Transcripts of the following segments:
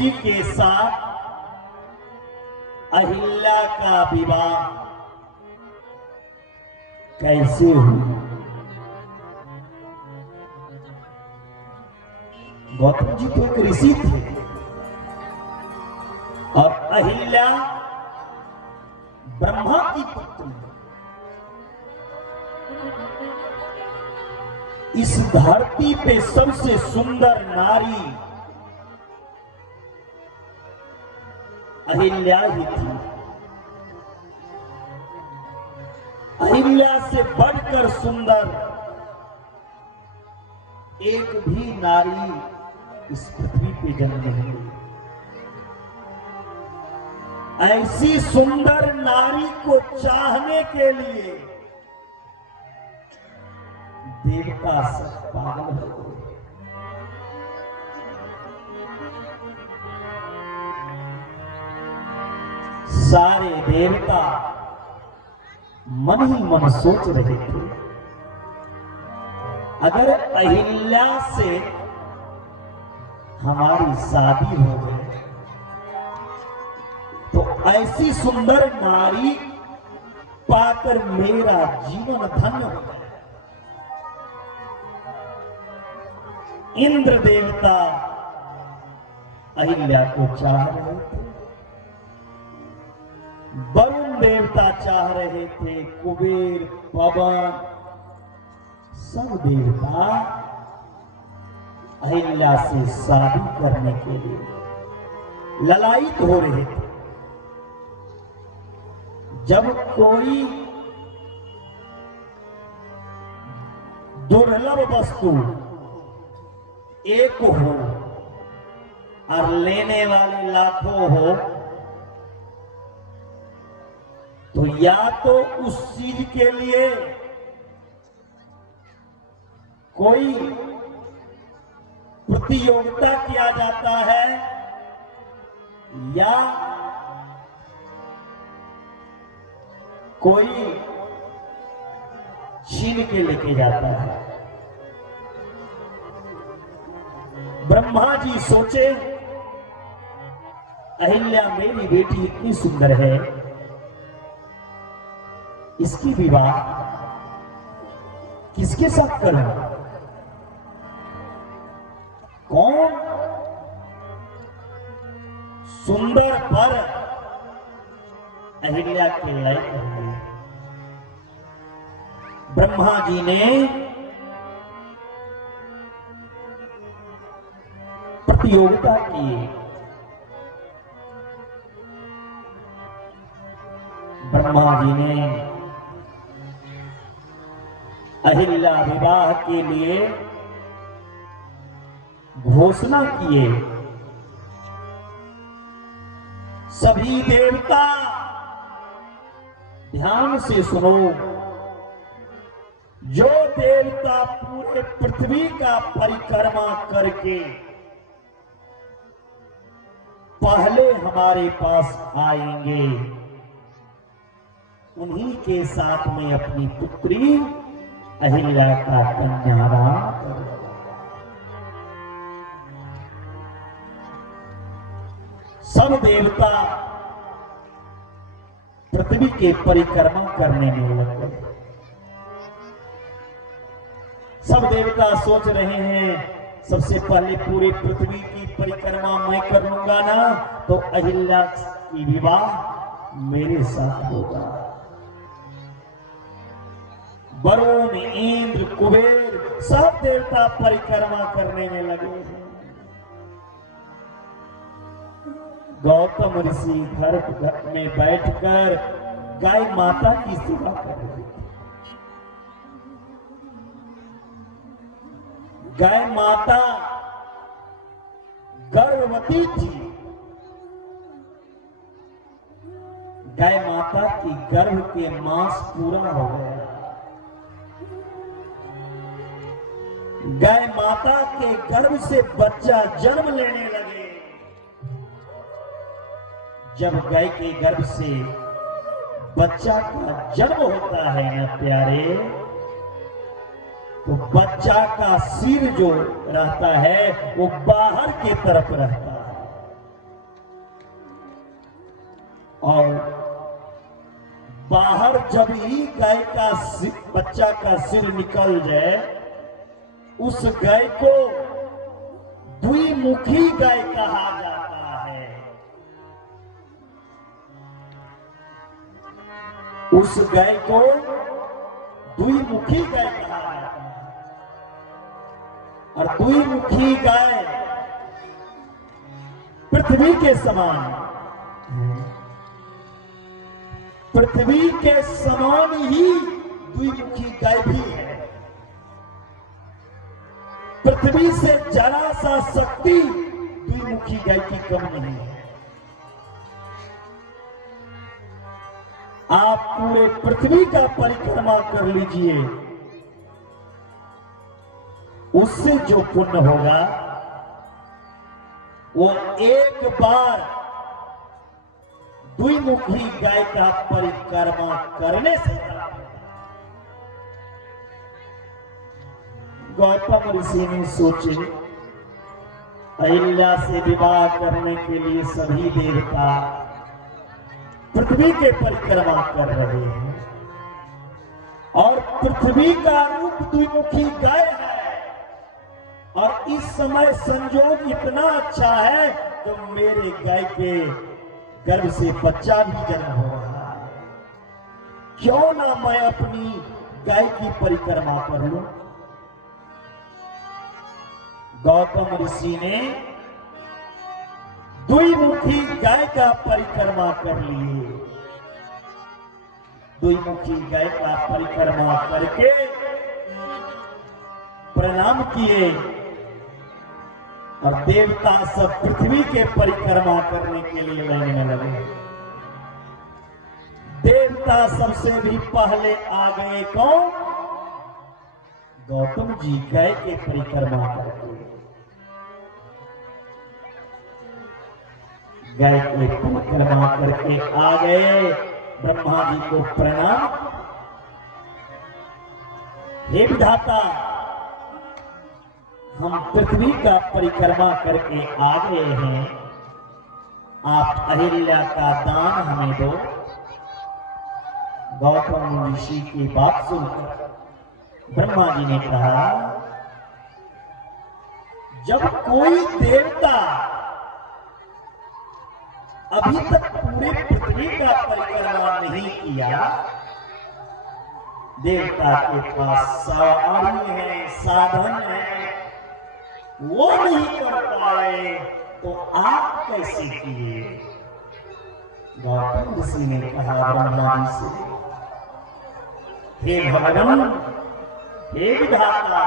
ऋषि के साथ अहिल्या का विवाह कैसे हुआ? गौतम जी तो एक ऋषि थे और अहिल्या ब्रह्मा की पुत्री। इस धरती पे सबसे सुंदर नारी अहिल्या ही थी। अहिल्या से बढ़कर सुंदर एक भी नारी इस पृथ्वी पे जन्म नहीं हुई। ऐसी सुंदर नारी को चाहने के लिए देवता सब पागल हो गए। सारे देवता मन ही मन सोच रहे थे, अगर अहिल्या से हमारी शादी हो गई तो ऐसी सुंदर नारी पाकर मेरा जीवन धन्य हो जाए। इंद्र देवता अहिल्या को चाह रहे थे, वरुण देवता चाह रहे थे, कुबेर, पवन, सब देवता अहिल्या से शादी करने के लिए ललायित हो रहे थे। जब कोई दुर्लभ वस्तु एक हो और लेने वाले लाखों हो तो या तो उस चीज के लिए कोई प्रतियोगिता किया जाता है या कोई छीन के लेके जाता है। ब्रह्मा जी सोचे, अहिल्या मेरी बेटी इतनी सुंदर है, इसकी विवाह किसके साथ करूं? कौन सुंदर पर अहिल्या के लायक होंगे? ब्रह्मा जी ने प्रतियोगिता की। ब्रह्मा जी ने अहिल्या विवाह के लिए घोषणा किए। सभी देवता ध्यान से सुनो, जो देवता पूरे पृथ्वी का परिक्रमा करके पहले हमारे पास आएंगे, उन्हीं के साथ में अपनी पुत्री अहिल्या का कन्यादान करूंगा। सब देवता पृथ्वी के परिक्रमा करने में लग गए। सब देवता सोच रहे हैं, सबसे पहले पूरे पृथ्वी की परिक्रमा मैं कर लूंगा ना तो अहिल्या की विवाह मेरे साथ होगा। वरुण, इंद्र, कुबेर सब देवता परिक्रमा करने में लगे हैं। गौतम ऋषि घर में बैठकर गाय माता की सेवा कर रहे थे। गाय माता गर्भवती थी। गाय माता की गर्भ के मास पूरा हो गया। गाय माता के गर्भ से बच्चा जन्म लेने लगे। जब गाय के गर्भ से बच्चा का जन्म होता है ना प्यारे, तो बच्चा का सिर जो रहता है वो बाहर की तरफ रहता है। और बाहर जब ही गाय का बच्चा का सिर निकल जाए, उस गाय को द्विमुखी गाय कहा जाता है। उस गाय को द्विमुखी गाय कहा जाता है। और द्विमुखी गाय पृथ्वी के समान, पृथ्वी के समान ही द्विमुखी गाय भी है। पृथ्वी से जरा सा शक्ति द्विमुखी गाय की कम नहीं है। आप पूरे पृथ्वी का परिक्रमा कर लीजिए, उससे जो पुण्य होगा वो एक बार द्विमुखी गाय का परिक्रमा करने से। गौतम ऋषि ने सोचे, अहिल्या से विवाह करने के लिए सभी देवता पृथ्वी के परिक्रमा कर रहे हैं और पृथ्वी का रूप द्विमुखी गाय है, और इस समय संयोग इतना अच्छा है जो मेरे गाय के गर्भ से बच्चा भी जन्म हो रहा है। क्यों ना मैं अपनी गाय की परिक्रमा कर लूं। गौतम ऋषि ने द्विमुखी गाय का परिक्रमा कर लिए। द्विमुखी गाय का परिक्रमा करके प्रणाम किए, और देवता सब पृथ्वी के परिक्रमा करने के लिए लाइन में लगे। देवता सबसे भी पहले आ गए कौन? गौतम जी गाय के परिक्रमा करके। गाय के परिक्रमा करके आ गए, ब्रह्मा जी को प्रणाम। हे विधाता, हम पृथ्वी का परिक्रमा करके आ गए हैं, आप अहिल्या का दान हमें दो। गौतम ऋषि की बात सुनकर ब्रह्मा जी ने कहा, जब कोई देवता अभी तक पूरे पृथ्वी का परिक्रमा नहीं किया, देवता के पास सवारी है, साधन है, वो नहीं कर पाए तो आप कैसे किए? गौतम ऋषि ने कहा ब्रह्मा जी से, हे भगवान, हे विधाता,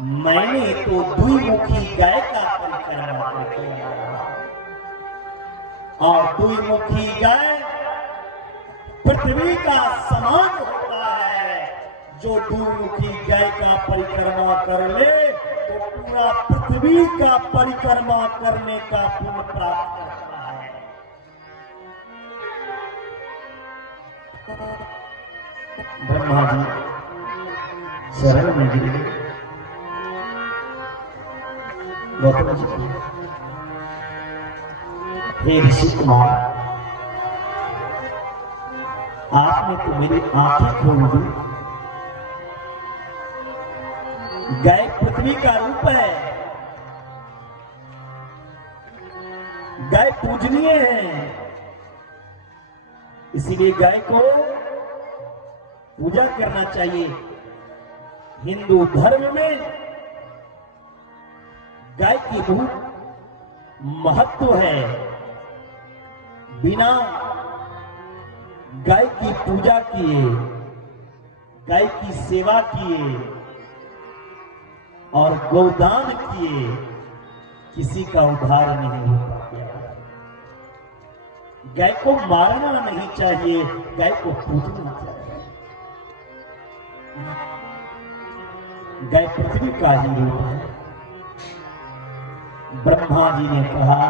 मैंने तो द्विमुखी गाय का परिक्रमा किया, और द्विमुखी गाय पृथ्वी का समान होता है। जो द्विमुखी गाय का परिक्रमा कर ले तो पूरा पृथ्वी का परिक्रमा करने का पुण्य प्राप्त करता है। ब्रह्मा जी शरण में गिर गए। गौतम जी, हे ऋषि कुमार, आपने तो मेरी आंखें खोल दी। गाय पृथ्वी का रूप है, गाय पूजनीय है, इसीलिए गाय को पूजा करना चाहिए। हिंदू धर्म में गाय की बहुत महत्व है। बिना गाय की पूजा किए, गाय की सेवा किए और गोदान किए, किसी का उद्धार नहीं हो पाता। गाय को मारना नहीं चाहिए, गाय को पूजना चाहिए। गाय पृथ्वी का ही रूप है। ब्रह्मा जी ने कहा,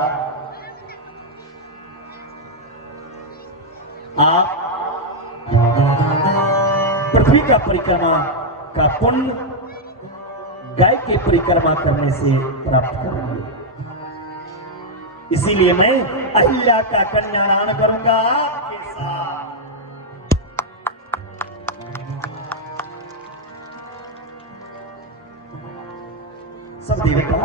आप पृथ्वी का परिक्रमा का पुण्य गाय के परिक्रमा करने से प्राप्त करेंगे। इसीलिए मैं अहिल्या का कन्यादान करूंगा आपके साथ। सब देवता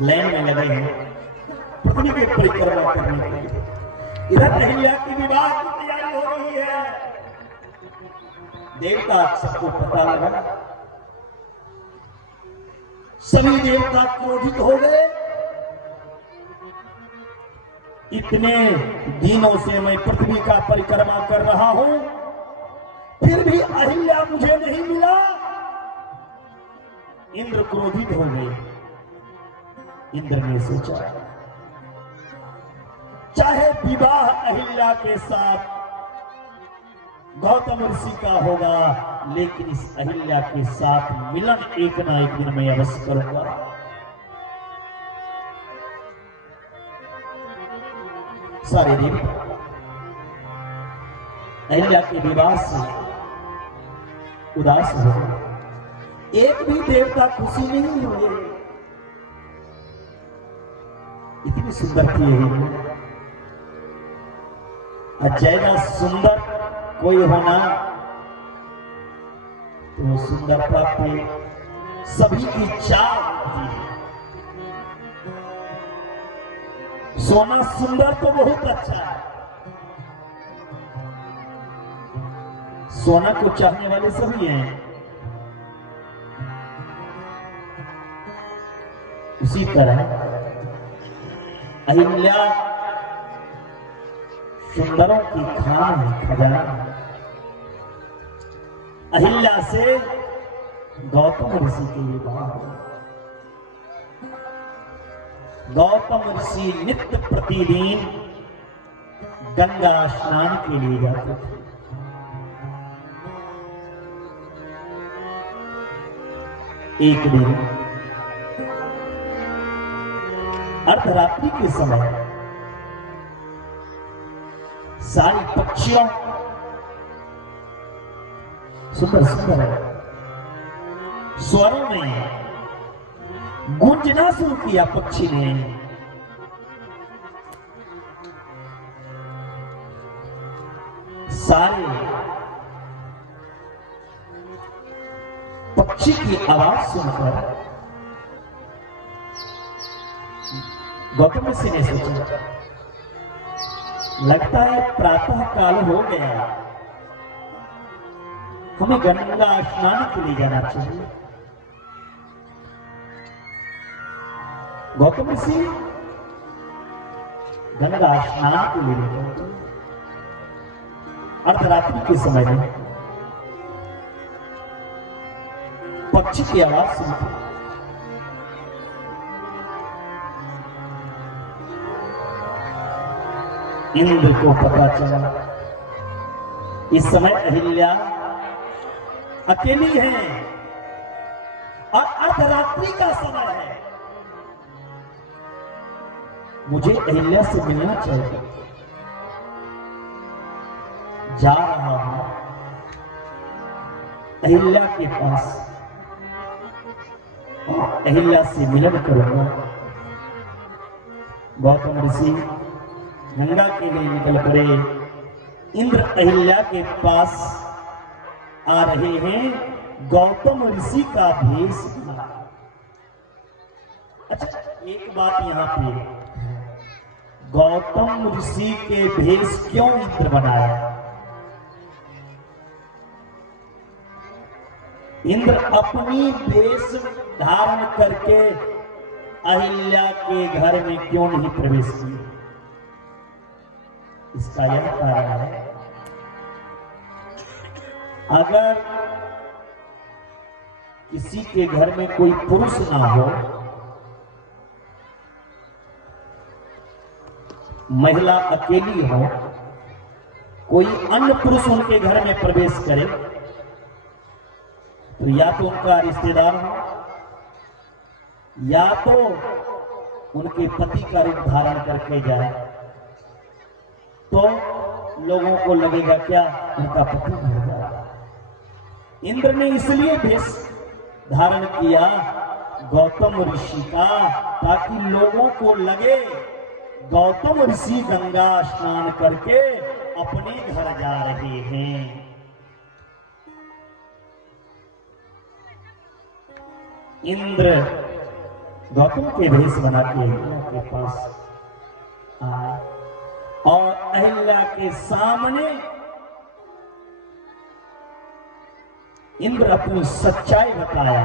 लाइन में लगे हैं पृथ्वी की परिक्रमा करने के लिए। इधर अहिल्या की विवाह की तैयारी हो रही है। देवता सबको पता लगा, सभी देवता क्रोधित हो गए। इतने दिनों से मैं पृथ्वी का परिक्रमा कर रहा हूं, फिर भी अहिल्या मुझे नहीं मिला। इंद्र क्रोधित हो गए। इंद्र ने सोचा चाहे विवाह अहिल्या के साथ गौतम ऋषि का होगा, लेकिन इस अहिल्या के साथ मिलन एक ना एक दिन मैं अवश्य करूंगा। सारे देव अहिल्या के विवाह से उदास हो गए। एक भी देवता खुशी नहीं हुए। इतनी सुंदर थी अजयना सुंदर कोई होना तो सुंदरता पे सभी की चाह होती है। सोना सुंदर तो बहुत अच्छा है, सोना को चाहने वाले सभी हैं। उसी तरह अहिल्या सुंदरों की खान है, खजाना। अहिल्या से गौतम ऋषि के विवाह। गौतम ऋषि नित्य प्रतिदिन गंगा स्नान के लिए जाते थे। एक दिन अर्धरात्रि के समय सारी पक्षियों सुंदर सुंदर स्वरों में गूंजना शुरू किया। पक्षी ने सारे पक्षी की आवाज सुनकर गौतम ऋषि ने सोचा लगता है प्रातः काल हो गया, हमें गंगा स्नान के लिए जाना चाहिए। गौतम ऋषि गंगा स्नान के लिए निकले। अर्धरात्रि के समय में पक्षी की आवाज सुनती। इंद्र को पता चला इस समय अहिल्या अकेली है और अर्धरात्रि का समय है, मुझे अहिल्या से मिलना चाहिए। जा रहा हूं अहिल्या के पास और अहिल्या से मिलन करूंगा। गौतम ऋषि गंगा के लिए निकल पड़े। इंद्र अहिल्या के पास आ रहे हैं। गौतम ऋषि का भेष। अच्छा, एक बात यहां पे, गौतम ऋषि के भेष क्यों इंद्र बनाया? इंद्र अपनी भेष धारण करके अहिल्या के घर में क्यों नहीं प्रवेश किया? इसका यह कारण है, अगर किसी के घर में कोई पुरुष ना हो, महिला अकेली हो, कोई अन्य पुरुष उनके घर में प्रवेश करे तो या तो उनका रिश्तेदार हो या तो उनके पति का रूप धारण करके जाए, तो लोगों को लगेगा क्या उनका पति मर गया। इंद्र ने इसलिए भेष धारण किया गौतम ऋषि का, ताकि लोगों को लगे गौतम ऋषि गंगा स्नान करके अपने घर जा रहे हैं। इंद्र गौतम के भेष बना के अहिल्या के पास आए और अहिल्या के सामने इंद्र अपनी सच्चाई बताया।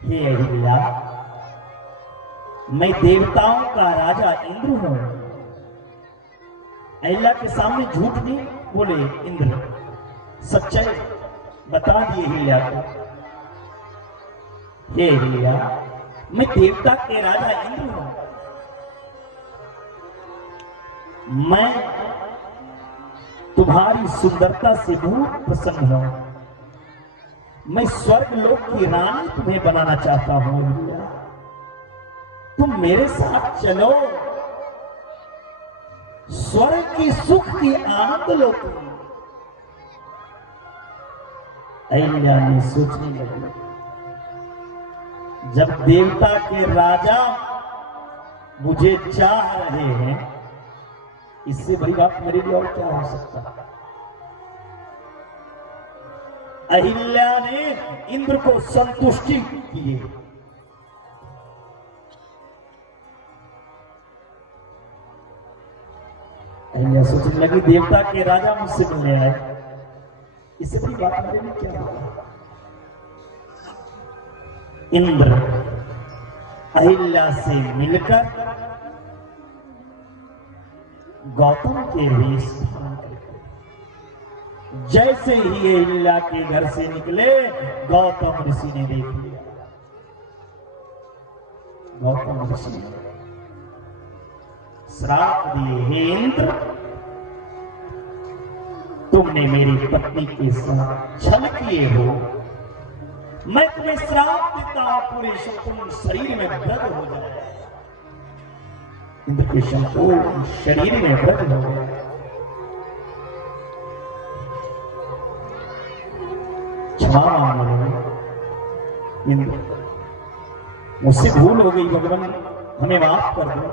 हे अहिल्या, मैं देवताओं का राजा इंद्र हूं। अहिल्या के सामने झूठ नहीं बोले इंद्र, सच्चाई बता दिए अहिल्या को। हे अहिल्या, मैं देवता के राजा इंद्र हूं। मैं तुम्हारी सुंदरता से बहुत प्रसन्न हूं। मैं स्वर्ग लोक की रानी तुम्हें बनाना चाहता हूं। अहिल्या, तुम मेरे साथ चलो, स्वर्ग की सुख की आनंद लो तुम। अहिल्या ने सोचने लगी, जब देवता के राजा मुझे चाह रहे हैं, इससे बड़ी बात मेरे लिए और क्या हो सकता। अहिल्या ने इंद्र को संतुष्टि किए। अहिल्या सोचने लगी, देवता के राजा मुझसे मिलने आए, इससे बड़ी बात मेरे लिए क्या होगा। इंद्र अहिल्या से मिलकर गौतम के वेश धारण करके जैसे ही अहिल्या के घर से निकले, गौतम ऋषि ने देख लिया। गौतम ऋषि ने श्राप दिए, हे इंद्र, तुमने मेरी पत्नी के साथ छल किए हो। मैं तुम्हें श्राप देता हूं, पूरे संपूर्ण शरीर में व्रत हो जाए। इंद्र के संपूर्ण शरीर में व्रत हो गया। क्षमा मांगो इंद्र, मुझसे भूल हो गई, भगवान हमें माफ कर दो।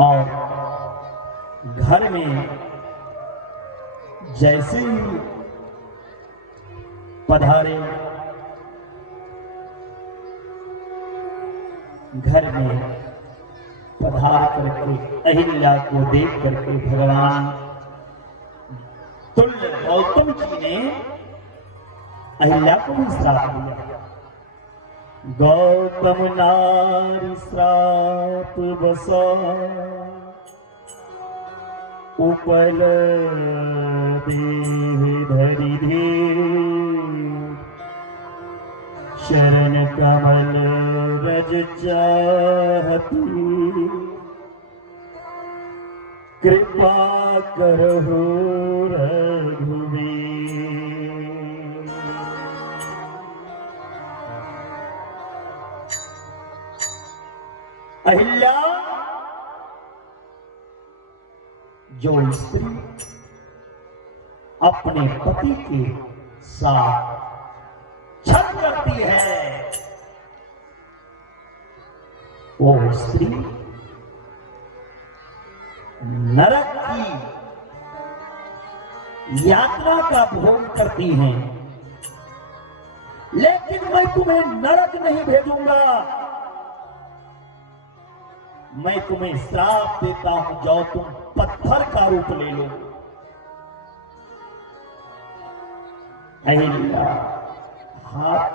और घर में जैसे ही पधारे, घर में पधार करके अहिल्या को देख करके भगवान तुल्य गौतम जी ने अहिल्या को भी श्राप दिया। गौतम नारी श्राप बसा, उपल देह धरि धीर, शरण कमल रज चाहती, कृपा करहु रघुवीर। अहिल्या जो स्त्री अपने पति के साथ छल करती है, वो स्त्री नरक की यात्रा का भोग करती हैं। लेकिन मैं तुम्हें नरक नहीं भेजूंगा, मैं तुम्हें श्राप देता हूं, जाओ तुम पत्थर का रूप ले लो। अहिल्या हाथ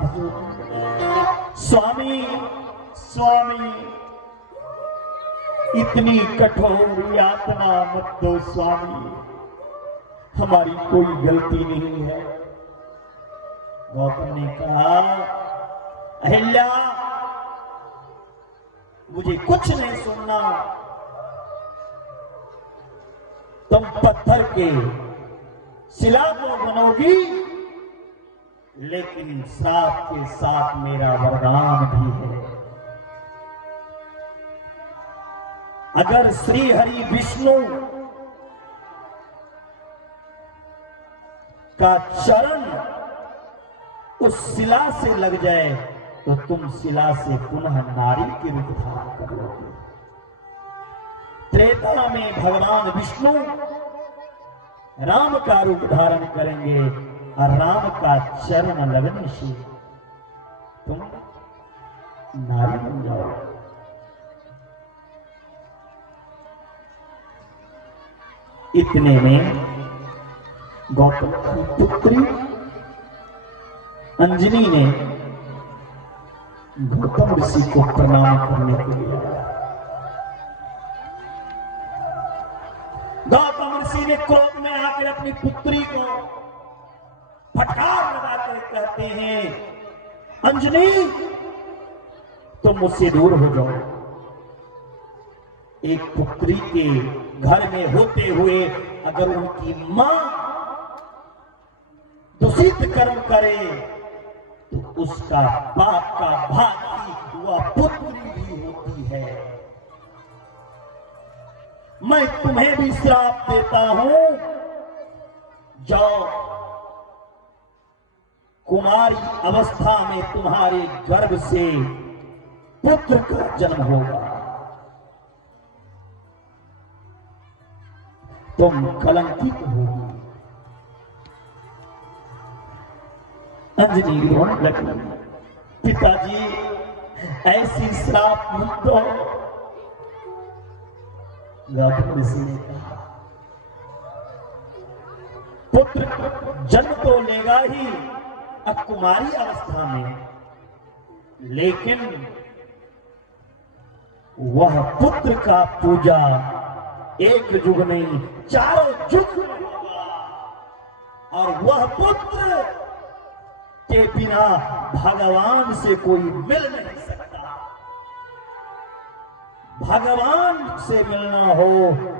स्वामी स्वामी, इतनी कठोर यातना मत दो स्वामी, हमारी कोई गलती नहीं है। गौतम ने कहा, अहिल्या मुझे कुछ नहीं सुनना, तुम पत्थर के शिला को बनोगी, लेकिन श्राप के साथ मेरा वरदान भी है। अगर श्री हरि विष्णु का चरण उस शिला से लग जाए तो तुम शिला से पुनः नारी के रूप धारण कर लोगे। त्रेता में भगवान विष्णु राम का रूप धारण करेंगे और राम का चरण लगने से तुम नारी बन जाओ। इतने में गौतम की पुत्री अंजनी ने गौतम ऋषि को प्रणाम करने के लिए आया। गौतम ऋषि ने क्रोध में आकर अपनी पुत्री को फटकार लगाकर कहते हैं, अंजनी तुम मुझसे दूर हो जाओ। एक पुत्री के घर में होते हुए अगर उनकी मां दूषित कर्म करे तो उसका बाप का भागी वह पुत्री भी होती है। मैं तुम्हें भी श्राप देता हूं, जाओ कुमारी अवस्था में तुम्हारे गर्भ से पुत्र का जन्म होगा, तुम कलंकित होगी। अंजनी रोने लगी, पिताजी ऐसी श्राप मत दो। गौतम ऋषि ने कहा, पुत्र जन्म तो लेगा ही कुमारी अवस्था में, लेकिन वह पुत्र का पूजा एक युग नहीं 4 युग में होगा और वह पुत्र के बिना भगवान से कोई मिल नहीं सकता। भगवान से मिलना हो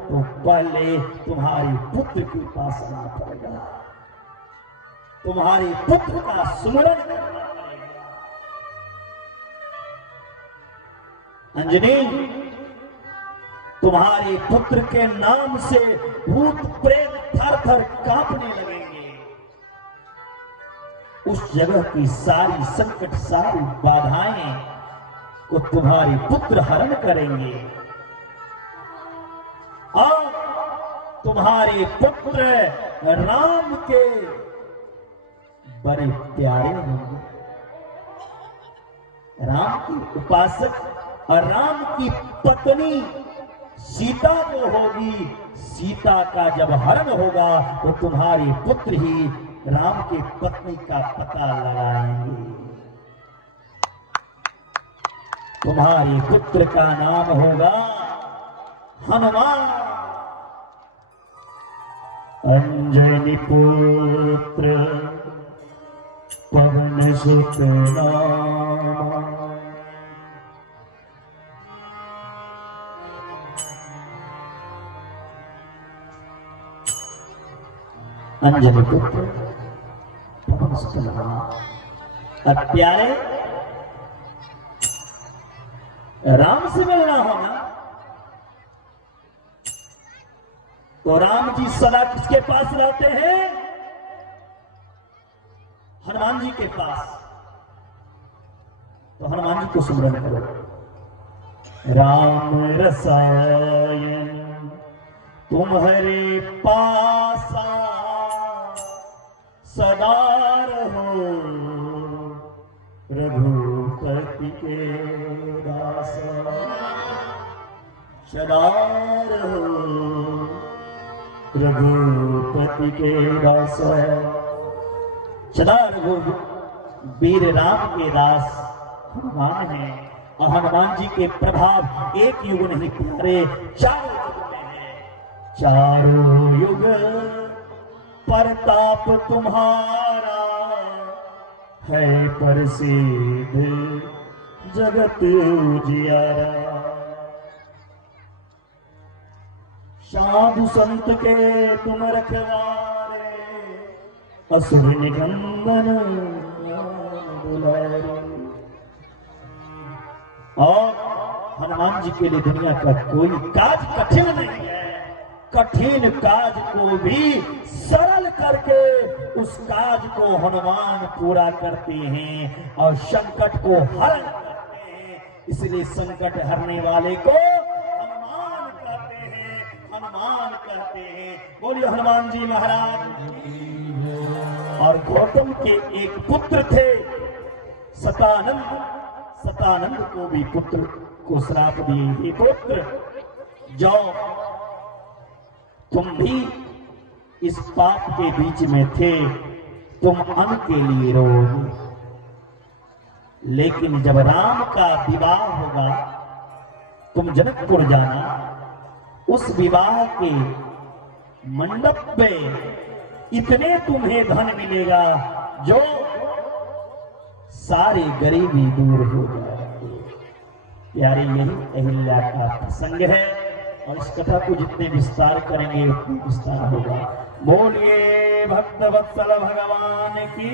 तो पहले तुम्हारे पुत्र के पास आना पड़ेगा, तुम्हारे पुत्र का सुमरन करना पड़ेगा। अंजनी तुम्हारे पुत्र के नाम से भूत प्रेत थर थर कांपने लगेंगे। उस जगह की सारी संकट सारी बाधाएं को तुम्हारे पुत्र हरण करेंगे और तुम्हारे पुत्र राम के बड़े प्यारे होंगे। राम की उपासक और राम की पत्नी सीता जो होगी, सीता का जब हरण होगा तो तुम्हारे पुत्र ही राम की पत्नी का पता लगाएंगे। तुम्हारे पुत्र का नाम होगा हनुमान। अंजनी पुत्र पवन सुत नामा, अंजनी पुत्र पवन सुत नामा। अब प्यारे राम से मिलना होगा तो राम जी सदा किसके पास रहते हैं? हनुमान जी के पास। तो हनुमान जी को सुमरन करो। राम रसायन तुम्हारे पासा, सदा रहो रघुपति के दासा। सदा रहो रघुपति के दासा। सदा रघु वीर राम के दास हनुमान है और हनुमान जी के प्रभाव एक युग नहीं प्यारे 4 युग में है। 4 युग प्रताप तुम्हारा है प्रसिद्ध जगत उजियारा। साधु संत के तुम रखवारे, असुर निकंदन दुलारे। और हनुमान जी के लिए दुनिया का कोई काज कठिन नहीं है। कठिन काज को भी सरल करके उस काज को हनुमान पूरा करते हैं और संकट को हरण करते हैं। इसलिए संकट हरने वाले को हनुमान कहते हैं, हनुमान कहते हैं। बोलिए हनुमान जी महाराज की। और गौतम के एक पुत्र थे सतानंद, सतानंद को भी पुत्र को श्राप दिए, हे पुत्र जाओ, तुम भी इस पाप के बीच में थे, तुम अन्न के लिए रोओगे, लेकिन जब राम का विवाह होगा तुम जनकपुर जाना, उस विवाह के मंडप पे इतने तुम्हें धन मिलेगा जो सारी गरीबी दूर हो जाएगी। प्यारे यही अहिल्या का प्रसंग है और इस कथा को जितने विस्तार करेंगे उतने विस्तार होगा। बोलिए भक्त वत्सल भगवान की।